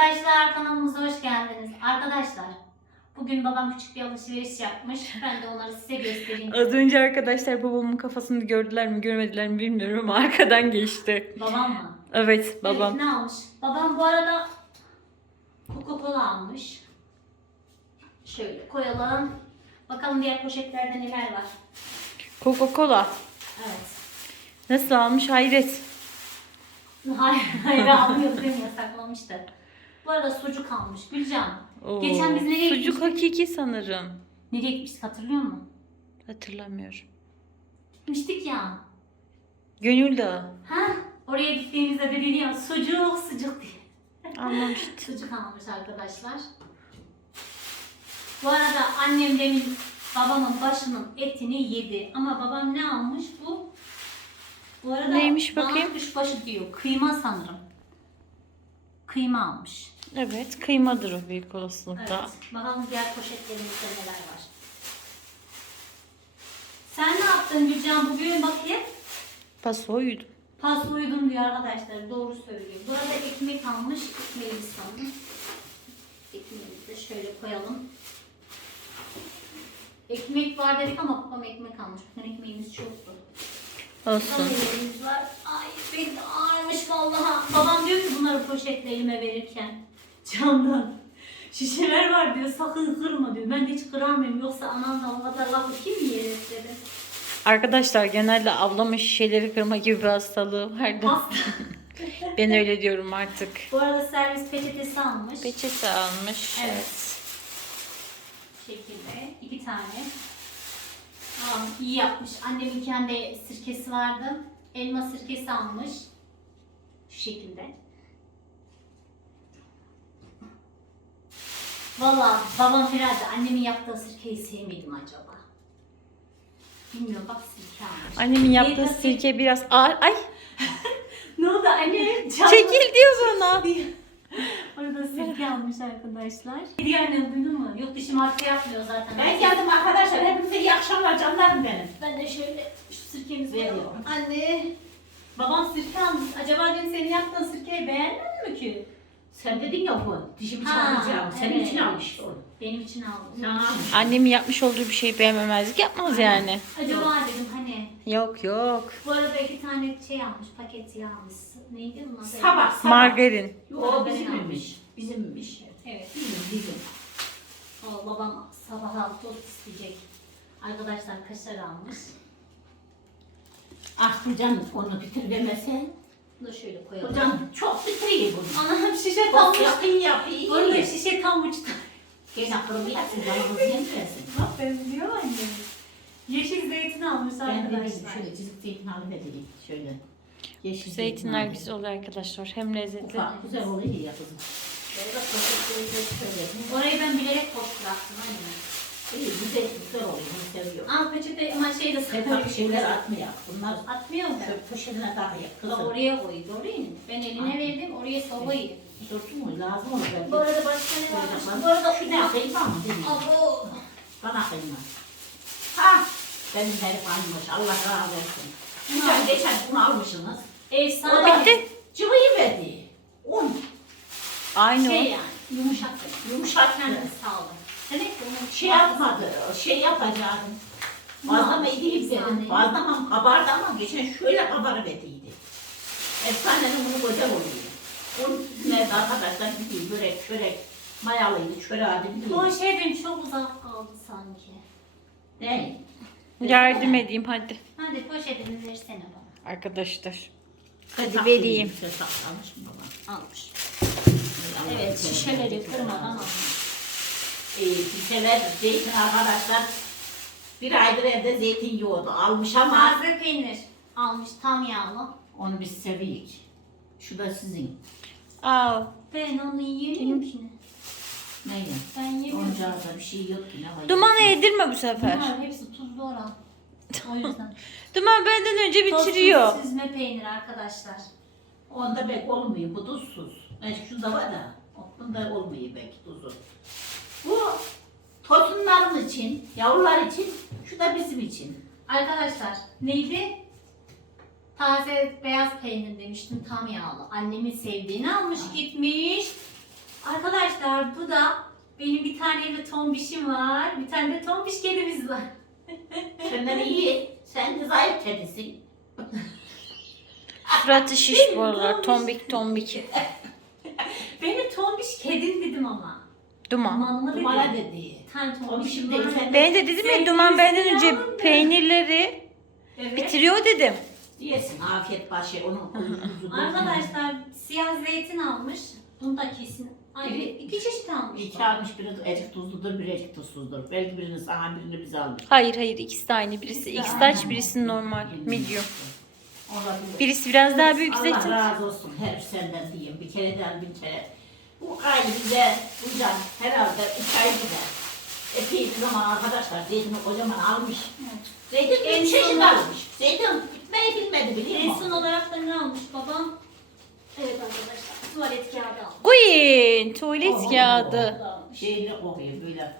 Arkadaşlar kanalımıza hoş geldiniz. Arkadaşlar bugün babam küçük bir alışveriş yapmış. Ben de onları size göstereyim. Az önce arkadaşlar babamın kafasını gördüler mi görmediler mi bilmiyorum ama arkadan geçti. Babam mı? Evet babam. Evet, ne almış? Babam bu arada Coca-Cola almış. Şöyle koyalım. Bakalım diğer poşetlerde neler var. Coca-Cola. Evet. Nasıl almış hayret. Hayır, hayır almıyor demiyor saklamıştı. Bu arada sucuk almış. Gülcan. Oo, Geçen biz nereye Sucuk gitmiştik? hakiki sanırım. Nereye gitmiştik hatırlıyor musun? Hatırlamıyorum. Gitmiştik ya. Gönül Dağı. Ha? Oraya gittiğimizde dedi ya sucuk sucuk diye. Almamıştı. Sucuk almış arkadaşlar. Bu arada annem demin babamın başının etini yedi. Ama babam ne almış bu? Bu arada Neymiş dana bakayım? kuşbaşı diyor. Kıyma sanırım. Kıyma almış. Evet kıymadır o büyük olasılıkla. Evet. Bakalım diğer poşetlerimizde neler var. Sen ne yaptın Gülcan bugün bakayım? Paso uyudum. Pas uyudum diyor arkadaşlar. Doğru söylüyor. Bu arada ekmek almış. Ekmeğimiz sanırım. Ekmeğimizi de şöyle koyalım. Ekmek var dedik ama babam ekmek almış. Bütün ekmeğimiz çoktu. Olsun. Ay benim de vallahi. Babam diyor ki bunları poşetle elime verirken. Camdan. Şişeler var diyor sakın kırma diyor. Ben de hiç kıramıyorum yoksa anamla o kadar lafı kim yer dedi. Arkadaşlar genelde ablamın şişeleri kırma gibi bir hastalığı vardı. Ben öyle diyorum artık. Bu arada servis peçetesi almış. Peçete almış. Evet. Bu şekilde iki tane. İyi yapmış. Annemin kendi sirkesi vardı. Elma sirkesi almış. Şu şekilde. Valla babam herhalde annemin yaptığı sirkeyi sevmedi mi acaba? Bilmiyorum bak sirke almış. Annemin yaptığı sirke biraz ağır. Ay Ne oldu anne? Canlı- çekil diyor bana. Orada sirke almış arkadaşlar. Hediye annem duydun mu? Yurt dışı marka yapmıyor zaten. Ben geldim arkadaşlar. Hepinize iyi akşamlar canlarım benim. Ben de şöyle şu sirkemizi Veriyorum. Anne. Babam sirke almış. Acaba dedim senin yaptığın sirkeyi beğenmedin mi ki? Sen dedin ya bu dişimi çalacağım. Senin evet. için almış onu. Benim için aldım. Annemin yapmış olduğu bir şeyi beğenmemezlik yapmaz yani. Acaba dedim hani. Yok yok. Bu arada iki tane şey almış. Paket yağ almış. Neydi bunun adı? Sabah sabah. Margarin. O bizimmiş. Bizimmiş. Evet. Bizim bizim. O babam sabah tost isteyecek. Arkadaşlar kaşar almış. Ah hocam onu bitirmese. Bunu şöyle koyalım. Hocam çok bitiriyor bunu. Anam şişe Bak kalmış. yapayım yapayım. Orada şişe tam uçtu. Gene kırmızı yapsın. Canımız yemesin. Bak benziyor annem. Yeşil zeytin almış Ben de dedim arkadaşlar. şöyle zeytin alayım edeyim. Şöyle. Yeşil Zeytinler alayım. güzel oluyor arkadaşlar. Hem lezzetli. Ufak güzel oluyor ya kızım. Böyle de poşetleri de şöyle. Orayı ben bilerek boş bıraktım anne. İyi güzel güzel oluyor. Bunu seviyorum. Al peçete ama şey de Sen bak şeyler atmayak. Bunlar Atmıyor mu? çöp poşetine. Kızım. Kızım. Oraya koy, doğru mu? Ben eline verdim, oraya sobayı. Dursun mu? Lazım olur. Bu arada başka ne bak. Bu arada Şu ne kıyma mı değil mi? Abo. Bana kıyma. Benim herif almış. Allah razı olsun. Geçen, geçen bunu almışsınız. O Efsane. da Bitti. cıvıyı verdi. Un. Aynı Şey o. yani, yumuşak. Yumuşak Kendini mı? sağladı. Demek ki onun Şey yapmadı. Şey yapacağım. Bazlama edeyim dedim. Bazlamam kabardı ama geçen şöyle kabarıverdiydi. Efsanenin bunu güzel oluyor. Un nerede arkadaşlar gidiyor. Börek, çörek. Mayalıydı, çöreği Bu biliyor. şeyden çok uzak kaldı sanki. Ne? Yardım edeyim hadi. Hadi poşetini versene bana. Arkadaşlar. Hadi vereyim. Söz mı baba? Almış. Evet, şişeleri kırmadan almış. Ee, şişeler, zeytin arkadaşlar. Bir aydır evde zeytin yoğurdu. Almış ama Taze peynir almış, tam yağlı. onu biz seviyoruz. Şu da sizin. Aa, Ben onu yiyemiyorum ki. Neyle? Ben yemiyorum. Oncağı da bir şey yok ki ne var? dumanı yedirme bu sefer. Bunlar hepsi tuzlu oran. O yüzden. Duman benden önce bitiriyor. Tozsuz süzme peynir arkadaşlar. Onda pek olmuyor. Bu tuzsuz. Yani şunda var da. Bunda olmuyor pek tuzu. Bu tosunların için, yavrular için, şu da bizim için. Arkadaşlar neydi? Taze beyaz peynir demiştim tam yağlı. Annemin sevdiğini almış gitmiş. arkadaşlar bu da benim bir tane evde tombişim var. Bir tane de tombiş kedimiz var. Senden iyi. Sen de zayıf kedisin. Suratı şiş bu aralar. Tombik tombik. Benim tombiş kedim dedim ama. Duman. Dumanlı dedim. Numara dedi. Bir tane tombişim Tombişim var. değil, sen- Ben de dedim ya Duman benden önce peynirleri Evet. bitiriyor dedim. Diyesin afiyet başı onun Arkadaşlar siyah zeytin almış. Bunu da kesin. Ay, Biri- iki çeşit almış. İki almış biri ecik tuzludur, biri ecik tuzsuzdur. Belki birini sana birini biz aldık. Hayır hayır ikisi de aynı. Birisi İkisi de X large aynı. birisi normal. Medium. Olabilir. Birisi biraz daha büyük Allah zeytin. razı olsun her senden diyeyim. Bir kereden bin kere. Bu gayrı bize hocam herhalde üç ay gider. Epey bir zaman arkadaşlar zeytini kocaman almış. Zeytin En çeşit son- almış. Zeytin bitmeyi bilmedi biliyor En musun? son olarak da ne almış babam? Evet arkadaşlar tuvalet kağıdı almış. Queen tuvalet Oo. kağıdı. Şeyli kokuyor böyle.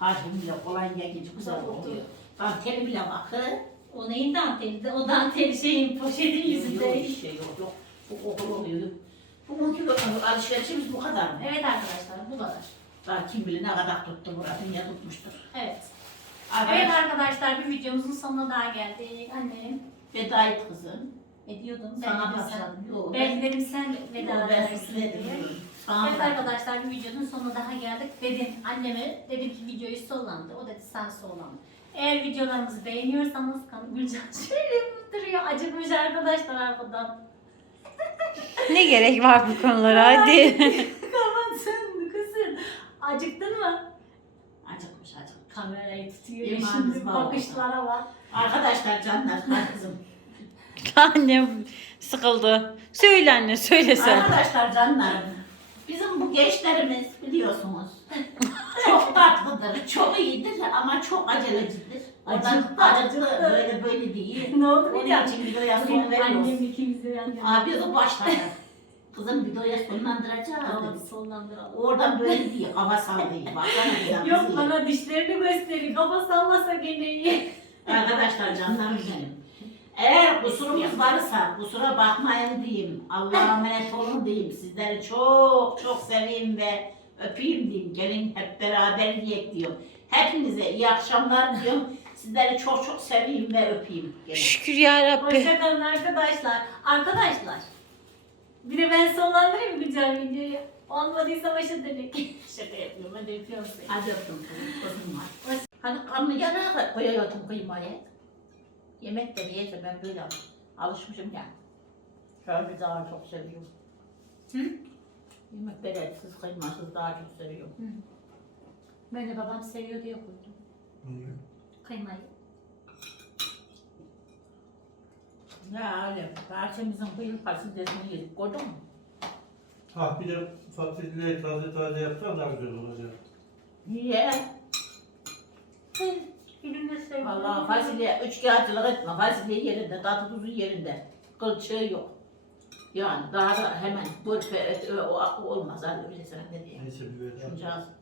Parfüm bile kolonya gibi güzel kokuyor. Danteli bile bakın. O neyin danteli? O danteli şeyin poşetin yüzünde. Yok bir şey yok yok. Bu kokulu oluyor. Bugünkü alışverişimiz bu kadar mı? Evet arkadaşlar bu kadar. Daha kim bilir ne kadar tuttu burada dünya tutmuştur. Evet. Arkadaş, Evet arkadaşlar bir videomuzun sonuna daha geldik. Annem veda et kızım. Ediyordum. Sana başladım. Yok Ben dedim sen veda ben edersin diye. Evet arkadaşlar bir videonun sonuna daha geldik. Dedim anneme dedim ki videoyu sollandı. O dedi sen sollandı. Eğer videolarımızı beğeniyorsanız kanı Gülcan şöyle duruyor. Acıkmış arkadaşlar arkadan. Ne gerek var bu konulara hadi. Kapatsın kızım. Acıktın mı? Acıkmış acıkmış. Kamerayı tutuyor. Şimdi bakışlara bak. Arkadaşlar canlar kızım. Annem sıkıldı. Söyle anne söyle sen. Arkadaşlar canlarım. Bizim bu gençlerimiz biliyorsunuz. çok tatlıdır, çok iyidir ama çok acelecidir. Acıktı acıktı. böyle böyle değil. Ne oldu Onun için videoya son veriyoruz. annem. Abi o başladı. Kızım videoya sonlandıracağız. Tamam sonlandıralım. Oradan böyle değil, hava sallıyor. Baksana Yok bana dişlerini gösteriyor. Kafa sallasa gene iyi. Arkadaşlar canlarım benim. Eğer kusurumuz varsa kusura bakmayın diyeyim. Allah'a emanet olun diyeyim. Sizleri çok çok seveyim ve öpeyim diyeyim. Gelin hep beraber yiyek diyorum. Hepinize iyi akşamlar diyorum. Sizleri çok çok seveyim ve öpeyim. Gelin. Şükür ya Rabbi. Hoşçakalın arkadaşlar. Arkadaşlar. Bir de ben sonlandırayım mı güzel videoyu? Olmadıysa başa dönük. Şaka yapıyorum. Hadi öpüyorum seni. Hadi öptüm kızım. Var. Hani karnı yana koyuyordum kıymayı. Yemek de niyeyse ben böyle alışmışım ya. Şöyle daha çok seviyorum. Hı? Yemekleri etsiz kıymasız daha çok seviyorum. Ben de babam seviyor diye koydum. Kıymayı. Ya öyle. Bahçemizin kıyım fasulyesini yedik. Gördün mü? Ha bir de fasulyeyi taze taze yapsan daha güzel olacak. Niye? Filmde seviyorum. Vallahi fasulye üç kağıtçılık etme. Fasulye yerinde, tatlı tuzu yerinde. Kılçığı yok. Yani daha da hemen börpe et, o, o olmaz. Hadi öyle sen ne diyeyim. Neyse bir ver. Şuncağız